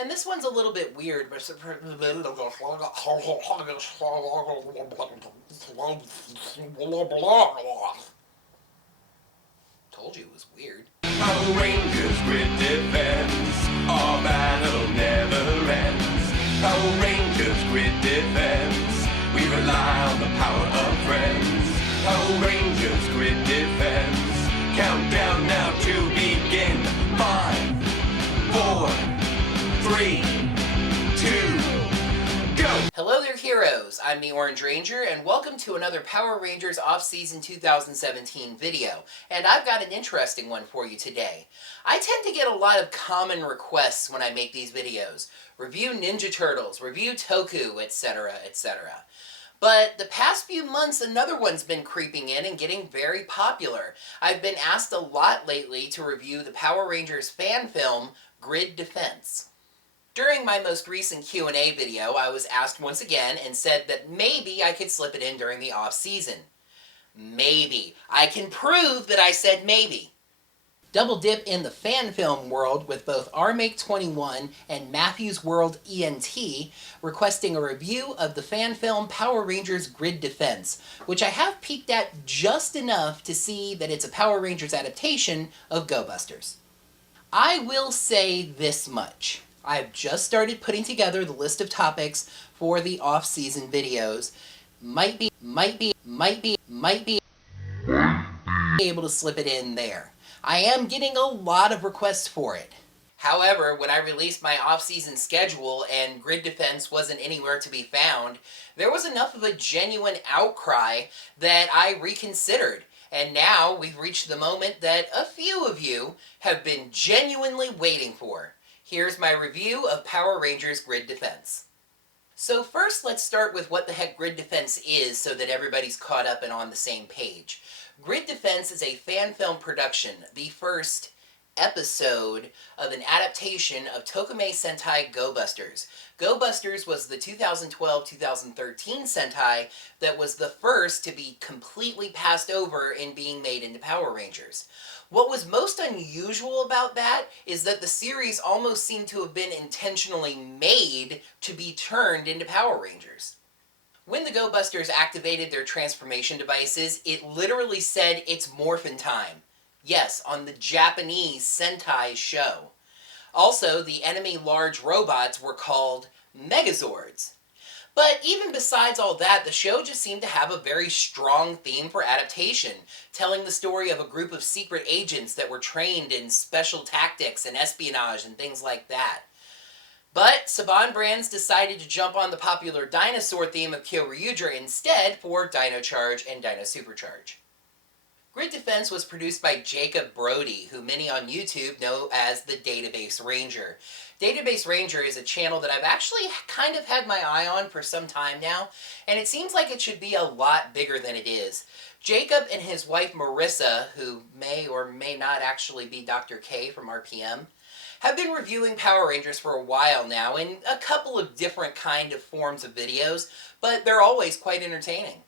And this one's a little bit weird, but told you it was weird. Power Rangers grid defense, our battle never ends. Power Rangers grid defense, we rely on the power of friends. Power Rangers grid defense, countdown now to begin. 5, 4, 3, 2, go! Hello there, heroes! I'm the Orange Ranger, and welcome to another Power Rangers Off-Season 2017 video. And I've got an interesting one for you today. I tend to get a lot of common requests when I make these videos. Review Ninja Turtles, review Toku, etc., etc. But the past few months, another one's been creeping in and getting very popular. I've been asked a lot lately to review the Power Rangers fan film, Grid Defense. During my most recent Q&A video, I was asked once again and said that maybe I could slip it in during the off-season. Maybe. I can prove that I said maybe. Double dip in the fan film world with both rmake21 and Matthew's World ENT requesting a review of the fan film Power Rangers Grid Defense, which I have peeked at just enough to see that it's a Power Rangers adaptation of Go Busters. I will say this much. I've just started putting together the list of topics for the off-season videos. Might be able to slip it in there. I am getting a lot of requests for it. However, when I released my off-season schedule and Grid Defense wasn't anywhere to be found, there was enough of a genuine outcry that I reconsidered. And now we've reached the moment that a few of you have been genuinely waiting for. Here's my review of Power Rangers Grid Defense. So first, let's start with what the heck Grid Defense is so that everybody's caught up and on the same page. Grid Defense is a fan film production, the first episode of an adaptation of Tokume Sentai Go Busters. Go Busters was the 2012-2013 Sentai that was the first to be completely passed over in being made into Power Rangers. What was most unusual about that is that the series almost seemed to have been intentionally made to be turned into Power Rangers. When the Go Busters activated their transformation devices, it literally said it's morphin' time. Yes, on the Japanese Sentai show. Also, the enemy large robots were called Megazords. But even besides all that, the show just seemed to have a very strong theme for adaptation, telling the story of a group of secret agents that were trained in special tactics and espionage and things like that. But Saban Brands decided to jump on the popular dinosaur theme of Kyoryuger instead for Dino Charge and Dino Supercharge. Grid Defense was produced by Jacob Brody, who many on YouTube know as the Database Ranger. Database Ranger is a channel that I've actually kind of had my eye on for some time now, and it seems like it should be a lot bigger than it is. Jacob and his wife Marissa, who may or may not actually be Dr. K from RPM, have been reviewing Power Rangers for a while now in a couple of different kind of forms of videos, but they're always quite entertaining.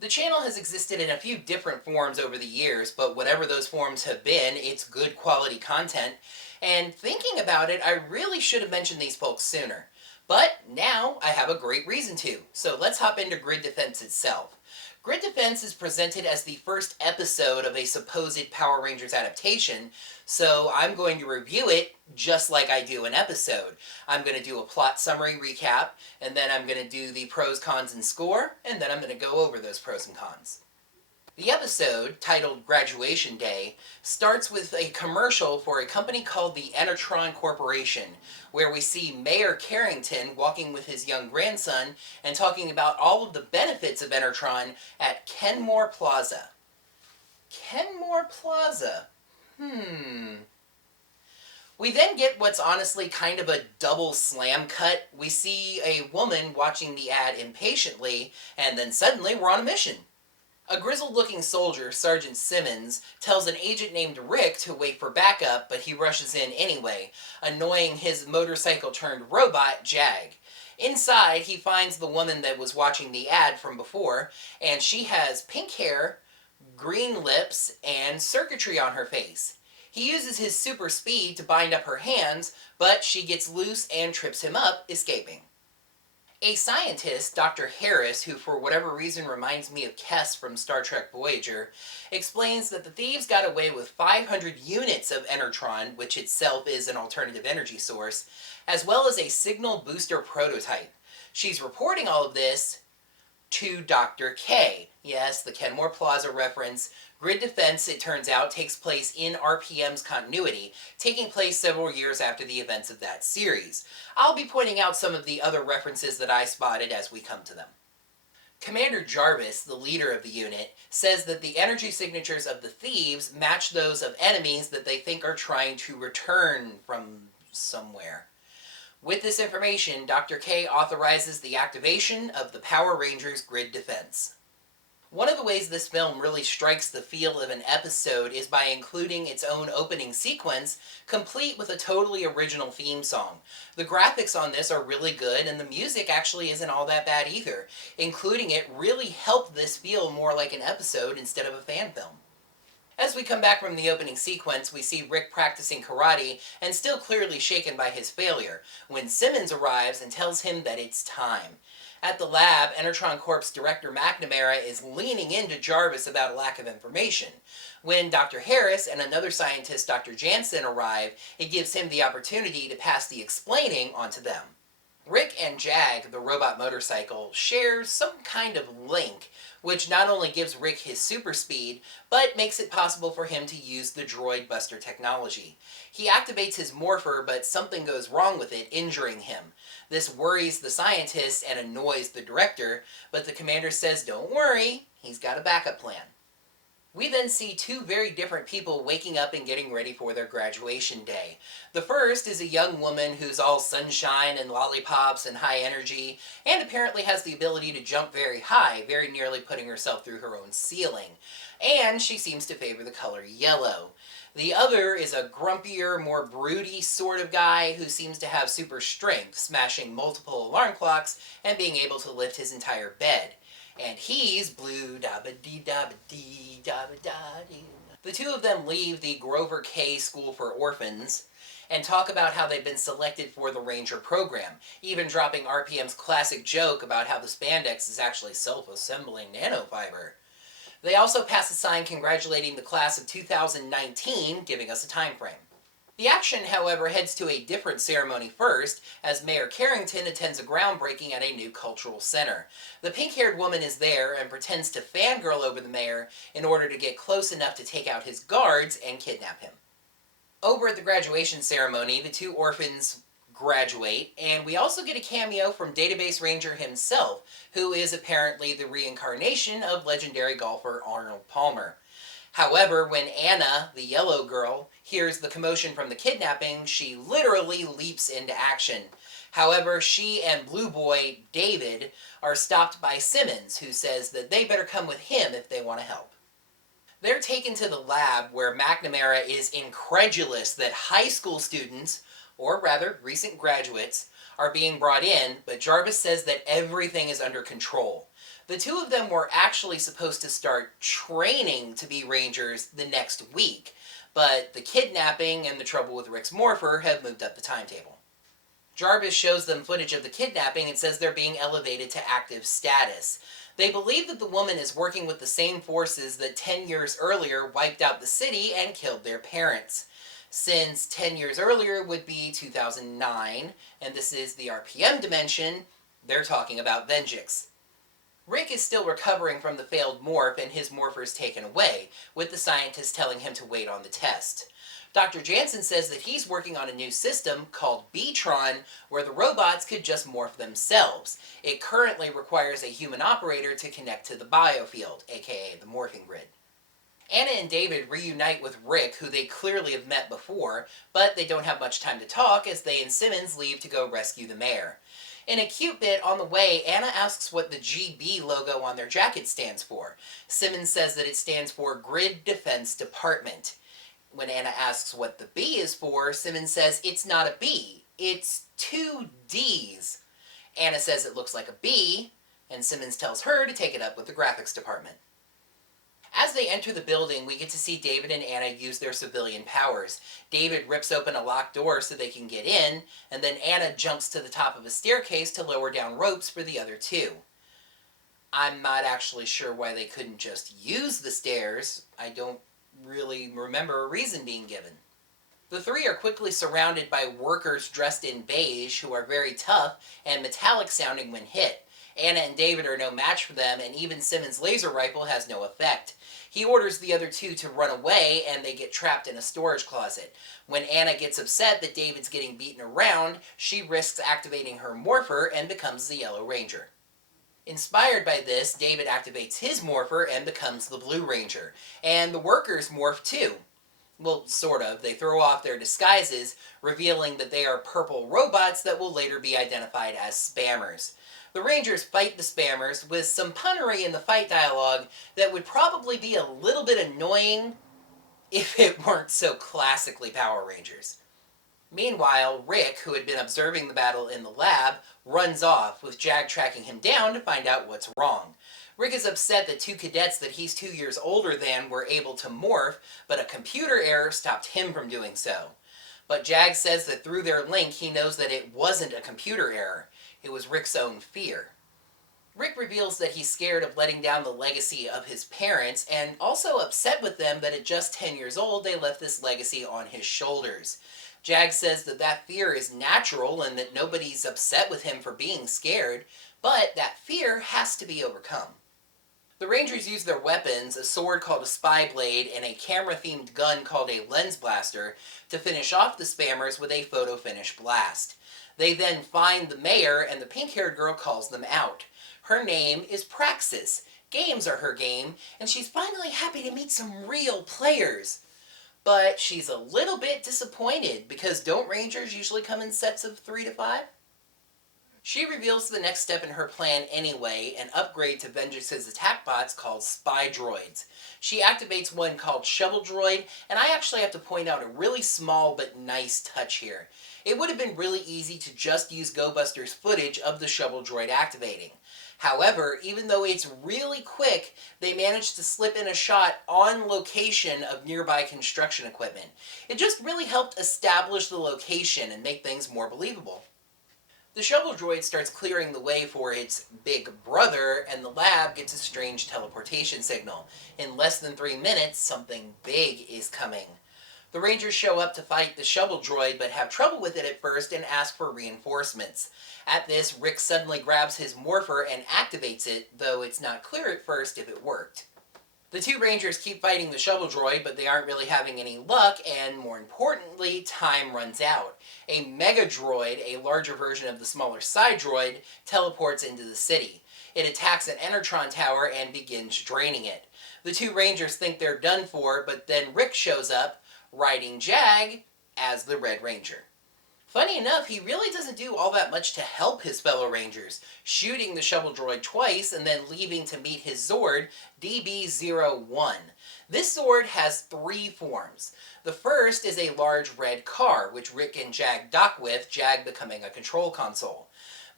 The channel has existed in a few different forms over the years, but whatever those forms have been, it's good quality content, and thinking about it, I really should have mentioned these folks sooner. But now I have a great reason to, so let's hop into Grid Defense itself. Grid Defense is presented as the first episode of a supposed Power Rangers adaptation, so I'm going to review it just like I do an episode. I'm going to do a plot summary recap, and then I'm going to do the pros, cons, and score, and then I'm going to go over those pros and cons. The episode, titled Graduation Day, starts with a commercial for a company called the Enertron Corporation, where we see Mayor Carrington walking with his young grandson and talking about all of the benefits of Enertron at Kenmore Plaza. Kenmore Plaza? We then get what's honestly kind of a double slam cut. We see a woman watching the ad impatiently, and then suddenly we're on a mission. A grizzled-looking soldier, Sergeant Simmons, tells an agent named Rick to wait for backup, but he rushes in anyway, annoying his motorcycle-turned-robot, Jag. Inside, he finds the woman that was watching the ad from before, and she has pink hair, green lips, and circuitry on her face. He uses his super speed to bind up her hands, but she gets loose and trips him up, escaping. A scientist, Dr. Harris, who for whatever reason reminds me of Kess from Star Trek Voyager, explains that the thieves got away with 500 units of Enertron, which itself is an alternative energy source, as well as a signal booster prototype. She's reporting all of this to Dr. K. Yes, the Kenmore Plaza reference. Grid Defense, it turns out, takes place in RPM's continuity, taking place several years after the events of that series. I'll be pointing out some of the other references that I spotted as we come to them. Commander Jarvis, the leader of the unit, says that the energy signatures of the thieves match those of enemies that they think are trying to return from somewhere. With this information, Dr. K authorizes the activation of the Power Rangers Grid Defense. One of the ways this film really strikes the feel of an episode is by including its own opening sequence, complete with a totally original theme song. The graphics on this are really good, and the music actually isn't all that bad either. Including it really helped this feel more like an episode instead of a fan film. As we come back from the opening sequence, we see Rick practicing karate and still clearly shaken by his failure, when Simmons arrives and tells him that it's time. At the lab, Enertron Corp's director McNamara is leaning into Jarvis about a lack of information. When Dr. Harris and another scientist, Dr. Jansen, arrive, it gives him the opportunity to pass the explaining onto them. Rick and Jag, the robot motorcycle, share some kind of link, which not only gives Rick his super speed, but makes it possible for him to use the Droid Buster technology. He activates his morpher, but something goes wrong with it, injuring him. This worries the scientist and annoys the director, but the commander says don't worry, he's got a backup plan. We then see two very different people waking up and getting ready for their graduation day. The first is a young woman who's all sunshine and lollipops and high energy, and apparently has the ability to jump very high, very nearly putting herself through her own ceiling. And she seems to favor the color yellow. The other is a grumpier, more broody sort of guy who seems to have super strength, smashing multiple alarm clocks and being able to lift his entire bed. And he's blue dabba-dee dabba-dee dabba-da-dee. The two of them leave the Grover K School for Orphans and talk about how they've been selected for the Ranger program, even dropping RPM's classic joke about how the spandex is actually self-assembling nanofiber. They also pass a sign congratulating the class of 2019, giving us a time frame. The action, however, heads to a different ceremony first, as Mayor Carrington attends a groundbreaking at a new cultural center. The pink-haired woman is there and pretends to fangirl over the mayor in order to get close enough to take out his guards and kidnap him. Over at the graduation ceremony, the two orphans graduate, and we also get a cameo from Database Ranger himself, who is apparently the reincarnation of legendary golfer Arnold Palmer. However, when Anna, the yellow girl, hears the commotion from the kidnapping, she literally leaps into action. However, she and Blue Boy, David, are stopped by Simmons, who says that they better come with him if they want to help. They're taken to the lab where McNamara is incredulous that high school students, or rather recent graduates, are being brought in, but Jarvis says that everything is under control. The two of them were actually supposed to start training to be Rangers the next week, but the kidnapping and the trouble with Rick's morpher have moved up the timetable. Jarvis shows them footage of the kidnapping and says they're being elevated to active status. They believe that the woman is working with the same forces that 10 years earlier wiped out the city and killed their parents. Since 10 years earlier would be 2009, and this is the RPM dimension, they're talking about Venjix. Rick is still recovering from the failed morph and his morpher is taken away, with the scientist telling him to wait on the test. Dr. Jansen says that he's working on a new system called B-Tron, where the robots could just morph themselves. It currently requires a human operator to connect to the biofield, aka the morphing grid. Anna and David reunite with Rick, who they clearly have met before, but they don't have much time to talk as they and Simmons leave to go rescue the mayor. In a cute bit on the way, Anna asks what the GB logo on their jacket stands for. Simmons says that it stands for Grid Defense Department. When Anna asks what the B is for, Simmons says it's not a B, it's two D's. Anna says it looks like a B, and Simmons tells her to take it up with the graphics department. As they enter the building, we get to see David and Anna use their civilian powers. David rips open a locked door so they can get in, and then Anna jumps to the top of a staircase to lower down ropes for the other two. I'm not actually sure why they couldn't just use the stairs. I don't really remember a reason being given. The three are quickly surrounded by workers dressed in beige who are very tough and metallic sounding when hit. Anna and David are no match for them, and even Simmons' laser rifle has no effect. He orders the other two to run away, and they get trapped in a storage closet. When Anna gets upset that David's getting beaten around, she risks activating her morpher and becomes the Yellow Ranger. Inspired by this, David activates his morpher and becomes the Blue Ranger. And the workers morph too. Well, sort of. They throw off their disguises, revealing that they are purple robots that will later be identified as spammers. The Rangers fight the spammers with some punnery in the fight dialogue that would probably be a little bit annoying if it weren't so classically Power Rangers. Meanwhile, Rick, who had been observing the battle in the lab, runs off, with Jag tracking him down to find out what's wrong. Rick is upset that two cadets that he's 2 years older than were able to morph, but a computer error stopped him from doing so. But Jag says that through their link he knows that it wasn't a computer error. It was Rick's own fear. Rick reveals that he's scared of letting down the legacy of his parents, and also upset with them that at just 10 years old they left this legacy on his shoulders. Jag says that that fear is natural and that nobody's upset with him for being scared, but that fear has to be overcome. The Rangers use their weapons, a sword called a spy blade and a camera-themed gun called a lens blaster, to finish off the spammers with a photo finish blast. They then find the mayor, and the pink-haired girl calls them out. Her name is Praxis. Games are her game, and she's finally happy to meet some real players. But she's a little bit disappointed, because don't Rangers usually come in sets of 3 to 5? She reveals the next step in her plan anyway, an upgrade to Vengeance's attack bots called Spy Droids. She activates one called Shovel Droid, and I actually have to point out a really small but nice touch here. It would have been really easy to just use GoBuster's footage of the Shovel Droid activating. However, even though it's really quick, they managed to slip in a shot on location of nearby construction equipment. It just really helped establish the location and make things more believable. The Shovel Droid starts clearing the way for its big brother, and the lab gets a strange teleportation signal. In less than 3 minutes, something big is coming. The Rangers show up to fight the Shovel Droid, but have trouble with it at first and ask for reinforcements. At this, Rick suddenly grabs his morpher and activates it, though it's not clear at first if it worked. The two Rangers keep fighting the Shovel Droid, but they aren't really having any luck, and more importantly, time runs out. A Mega Droid, a larger version of the smaller Side Droid, teleports into the city. It attacks an Enertron tower and begins draining it. The two Rangers think they're done for, but then Rick shows up, riding Jag as the Red Ranger. Funny enough, he really doesn't do all that much to help his fellow Rangers, shooting the Shovel Droid twice and then leaving to meet his Zord, DB-01. This Zord has 3 forms. The first is a large red car, which Rick and Jag dock with, Jag becoming a control console.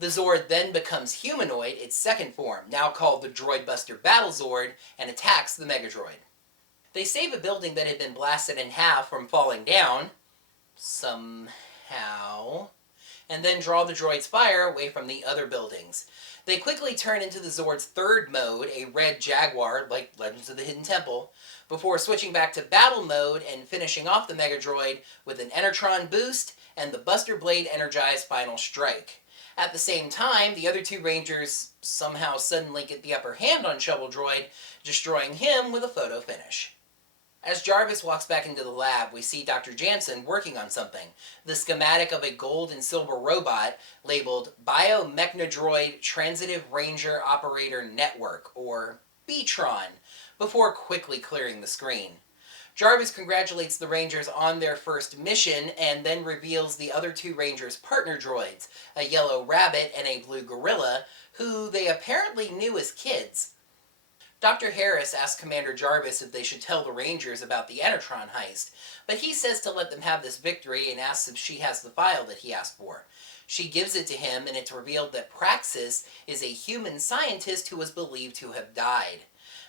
The Zord then becomes humanoid, its second form, now called the Droid Buster Battle Zord, and attacks the Mega Droid. They save a building that had been blasted in half from falling down, somehow, and then draw the droid's fire away from the other buildings. They quickly turn into the Zord's third mode, a red Jaguar, like Legends of the Hidden Temple, before switching back to battle mode and finishing off the Mega Droid with an Enertron boost and the Buster Blade Energized Final Strike. At the same time, the other two Rangers somehow suddenly get the upper hand on Shovel Droid, destroying him with a photo finish. As Jarvis walks back into the lab, we see Dr. Jansen working on something, the schematic of a gold and silver robot labeled Biomechnodroid Transitive Ranger Operator Network, or BTRON, before quickly clearing the screen. Jarvis congratulates the Rangers on their first mission and then reveals the other two Rangers' partner droids, a yellow rabbit and a blue gorilla, who they apparently knew as kids. Dr. Harris asks Commander Jarvis if they should tell the Rangers about the Enertron heist, but he says to let them have this victory and asks if she has the file that he asked for. She gives it to him, and it's revealed that Praxis is a human scientist who was believed to have died.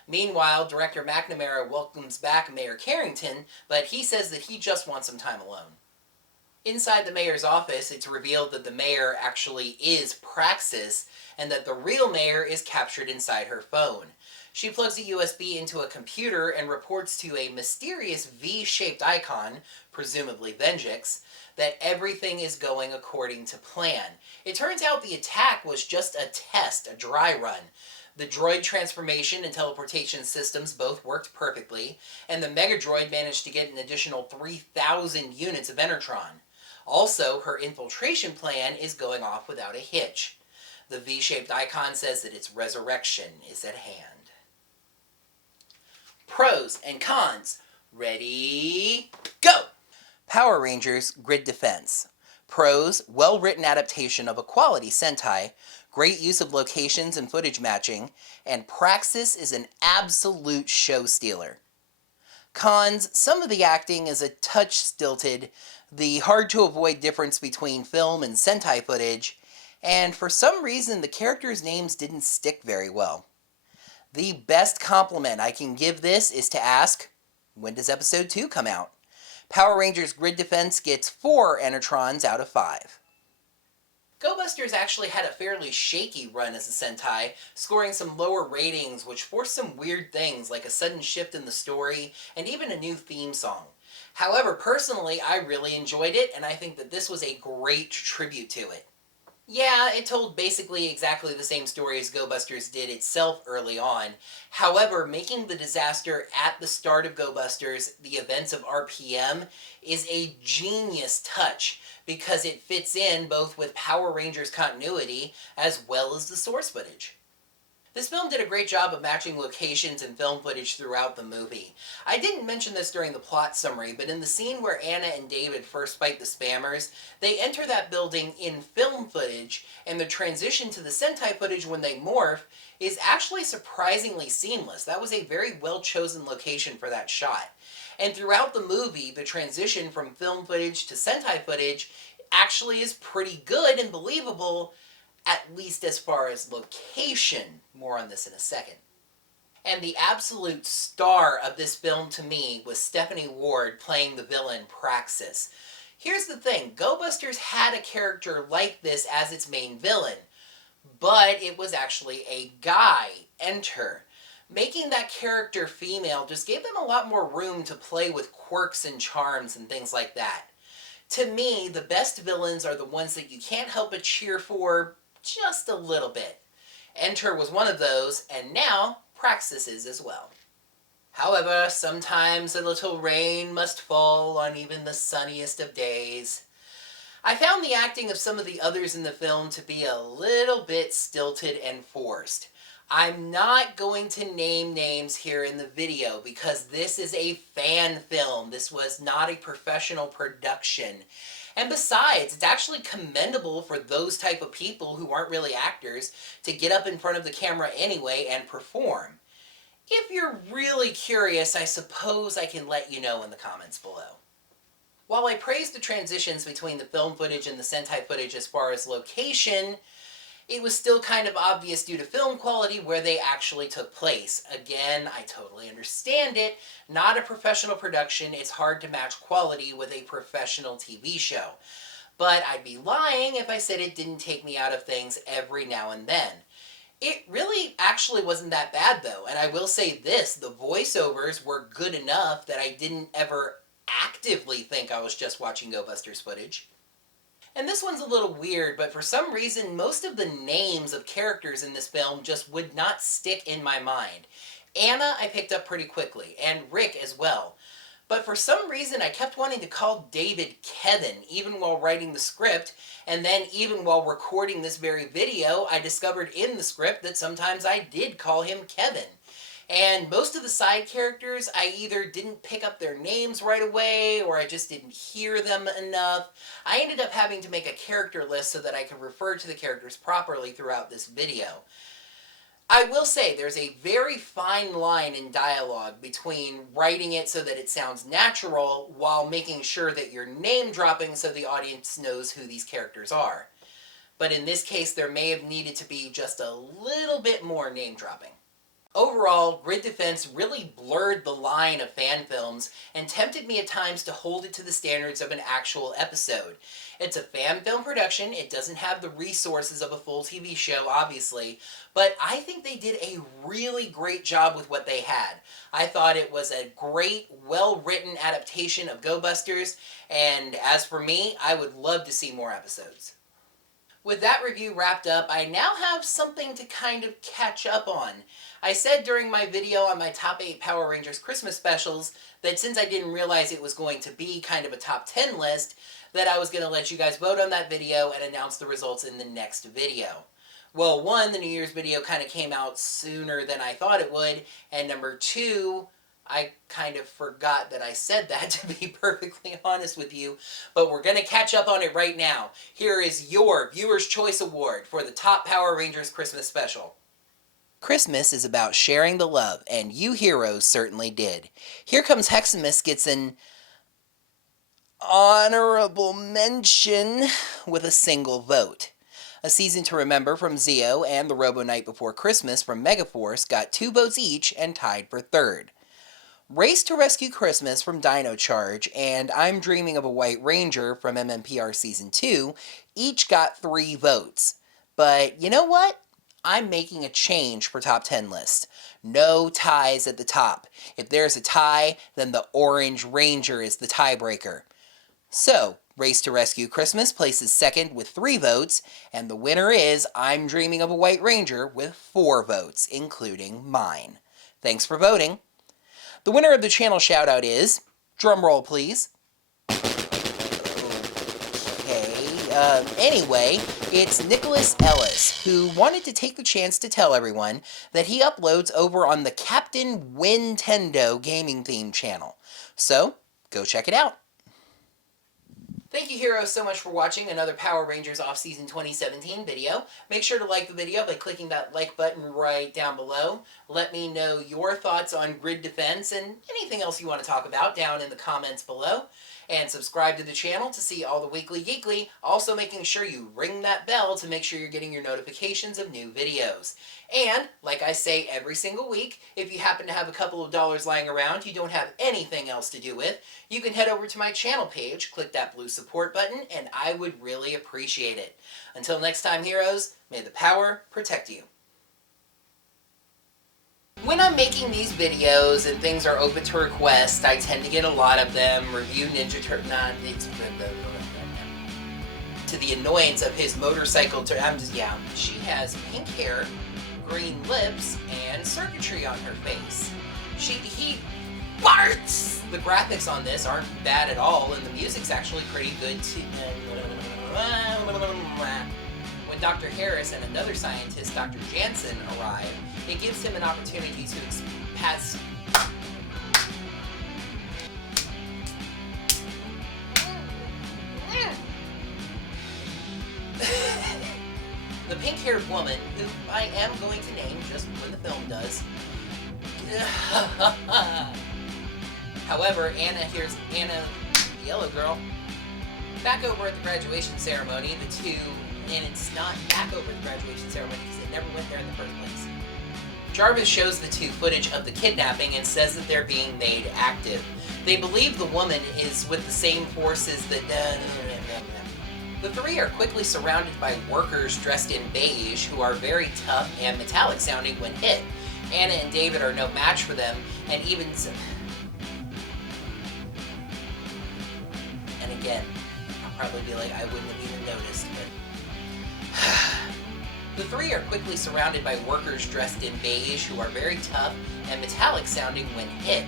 Meanwhile, director McNamara welcomes back Mayor Carrington, but he says that he just wants some time alone. Inside the mayor's office, it's revealed that the mayor actually is Praxis, and that the real mayor is captured inside her phone. She plugs a USB into a computer and reports to a mysterious V-shaped icon, presumably Venjix, that everything is going according to plan. It turns out the attack was just a test, a dry run. The droid transformation and teleportation systems both worked perfectly, and the Mega Droid managed to get an additional 3,000 units of Enertron. Also, her infiltration plan is going off without a hitch. The V-shaped icon says that its resurrection is at hand. Pros and cons. Ready, go! Power Rangers Grid Defense. Pros, well-written adaptation of a quality Sentai, great use of locations and footage matching, and Praxis is an absolute show stealer. Cons, some of the acting is a touch stilted, the hard-to-avoid difference between film and Sentai footage, and for some reason the characters' names didn't stick very well. The best compliment I can give this is to ask, when does episode 2 come out? Power Rangers Grid Defense gets 4 Enertrons out of 5. GoBusters actually had a fairly shaky run as a Sentai, scoring some lower ratings which forced some weird things like a sudden shift in the story and even a new theme song. However, personally, I really enjoyed it, and I think that this was a great tribute to it. Yeah, it told basically exactly the same story as GoBusters did itself early on. However, making the disaster at the start of GoBusters the events of RPM is a genius touch because it fits in both with Power Rangers continuity as well as the source footage. This film did a great job of matching locations and film footage throughout the movie. I didn't mention this during the plot summary, but in the scene where Anna and David first fight the spammers, they enter that building in film footage, and the transition to the Sentai footage when they morph is actually surprisingly seamless. That was a very well-chosen location for that shot. And throughout the movie, the transition from film footage to Sentai footage actually is pretty good and believable, at least as far as location. More on this in a second. And the absolute star of this film to me was Stephanie Ward playing the villain Praxis. Here's the thing, GoBusters had a character like this as its main villain, but it was actually a guy, Enter. Making that character female just gave them a lot more room to play with quirks and charms and things like that. To me, the best villains are the ones that you can't help but cheer for just a little bit. Enter was one of those, and now Praxis is as well. However, sometimes a little rain must fall on even the sunniest of days. I found the acting of some of the others in the film to be a little bit stilted and forced. I'm not going to name names here in the video because this is a fan film. This was not a professional production. And besides, it's actually commendable for those type of people who aren't really actors to get up in front of the camera anyway and perform. If you're really curious, I suppose I can let you know in the comments below. While I praise the transitions between the film footage and the Sentai footage as far as location, it was still kind of obvious due to film quality where they actually took place. Again, I totally understand it. Not a professional production, it's hard to match quality with a professional TV show. But I'd be lying if I said it didn't take me out of things every now and then. It really actually wasn't that bad though, and I will say this, the voiceovers were good enough that I didn't ever actively think I was just watching GoBusters footage. And this one's a little weird, but for some reason, most of the names of characters in this film just would not stick in my mind. Anna I picked up pretty quickly, and Rick as well. But for some reason, I kept wanting to call David Kevin, even while writing the script, and then even while recording this very video, I discovered in the script that sometimes I did call him Kevin. And most of the side characters, I either didn't pick up their names right away, or I just didn't hear them enough. I ended up having to make a character list so that I could refer to the characters properly throughout this video. I will say there's a very fine line in dialogue between writing it so that it sounds natural while making sure that you're name dropping so the audience knows who these characters are. But in this case, there may have needed to be just a little bit more name dropping. Overall, Grid Defense really blurred the line of fan films and tempted me at times to hold it to the standards of an actual episode. It's a fan film production, it doesn't have the resources of a full TV show, obviously, but I think they did a really great job with what they had. I thought it was a great, well-written adaptation of Go Busters, and as for me, I would love to see more episodes. With that review wrapped up, I now have something to kind of catch up on. I said during my video on my top 8 Power Rangers Christmas specials that since I didn't realize it was going to be kind of a top 10 list, that I was going to let you guys vote on that video and announce the results in the next video. Well, one, the New Year's video kind of came out sooner than I thought it would, and number two, I kind of forgot that I said that, to be perfectly honest with you, but we're going to catch up on it right now. Here is your Viewer's Choice Award for the top Power Rangers Christmas special. Christmas is about sharing the love, and you heroes certainly did. Here Comes Heximus gets an honorable mention with a single vote. A Season to Remember from Zeo and the Robo Night Before Christmas from Megaforce got 2 votes each and tied for third. Race to Rescue Christmas from Dino Charge and I'm Dreaming of a White Ranger from MMPR Season 2 each got 3 votes. But you know what? I'm making a change for top 10 lists. No ties at the top. If there's a tie, then the Orange Ranger is the tiebreaker. So, Race to Rescue Christmas places second with 3 votes, and the winner is I'm Dreaming of a White Ranger with 4 votes, including mine. Thanks for voting. The winner of the channel shoutout is, drumroll please. Anyway, it's Nicholas Ellis, who wanted to take the chance to tell everyone that he uploads over on the Captain Wintendo gaming theme channel. So, go check it out. Thank you heroes so much for watching another Power Rangers Offseason 2017 video. Make sure to like the video by clicking that like button right down below. Let me know your thoughts on Grid Defense and anything else you want to talk about down in the comments below. And subscribe to the channel to see all the Weekly Geekly, also making sure you ring that bell to make sure you're getting your notifications of new videos. And, like I say every single week, if you happen to have a couple of dollars lying around you don't have anything else to do with, you can head over to my channel page, click that blue support button, and I would really appreciate it. Until next time, heroes, may the power protect you. When I'm making these videos and things are open to request, I tend to get a lot of them. Review Ninja Turtle, to the annoyance of his motorcycle. She has pink hair, green lips, and circuitry on her face. He farts! The graphics on this aren't bad at all, and the music's actually pretty good too. When Dr. Harris and another scientist, Dr. Jansen, arrive, it gives him an opportunity to pass. The pink-haired woman, who I am going to name just when the film does. However, here's Anna, the yellow girl, back over at the graduation ceremony, the two, and it's not back over at the graduation ceremony because it never went there in the first place. Jarvis shows the two footage of the kidnapping and says that they're being made active. They believe the woman is with the same forces that... The three are quickly surrounded by workers dressed in beige who are very tough and metallic sounding when hit. Anna and David are no match for them, and even... And again, I'll probably be like, I wouldn't have even noticed, but... The three are quickly surrounded by workers dressed in beige who are very tough and metallic sounding when hit.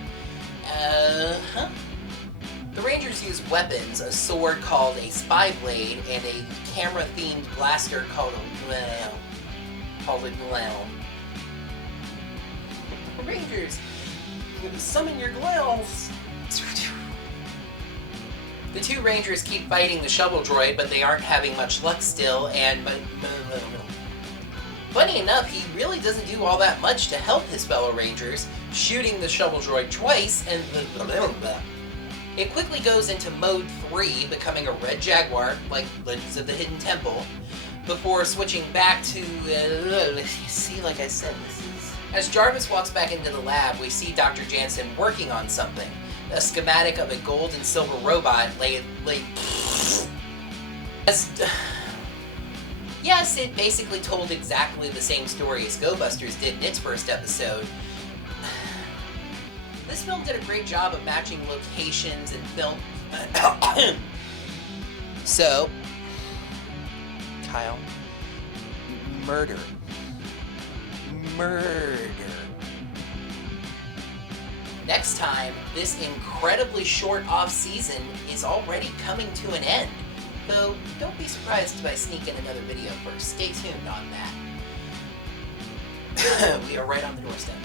The Rangers use weapons, a sword called a spy blade, and a camera-themed blaster called a glow. Rangers, you summon your glows. The two Rangers keep fighting the shovel droid, but they aren't having much luck still, and... Funny enough, he really doesn't do all that much to help his fellow Rangers, shooting the shovel droid twice, and... It quickly goes into Mode 3, becoming a red Jaguar, like Legends of the Hidden Temple, before switching back to... see, like I said, this is... As Jarvis walks back into the lab, we see Dr. Jansen working on something. A schematic of a gold and silver robot laid. Yes, it basically told exactly the same story as Go Busters did in its first episode. This film did a great job of matching locations and film. So, Kyle, murder. Next time, this incredibly short off-season is already coming to an end. Though, don't be surprised if I sneak in another video first. Stay tuned on that. We are right on the doorstep.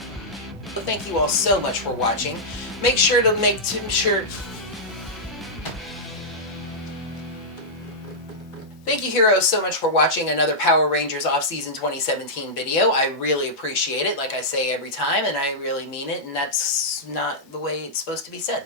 So thank you all so much for watching. Make sure to Thank you, heroes, so much for watching another Power Rangers Off-Season 2017 video. I really appreciate it, like I say every time, and I really mean it, and that's not the way it's supposed to be said.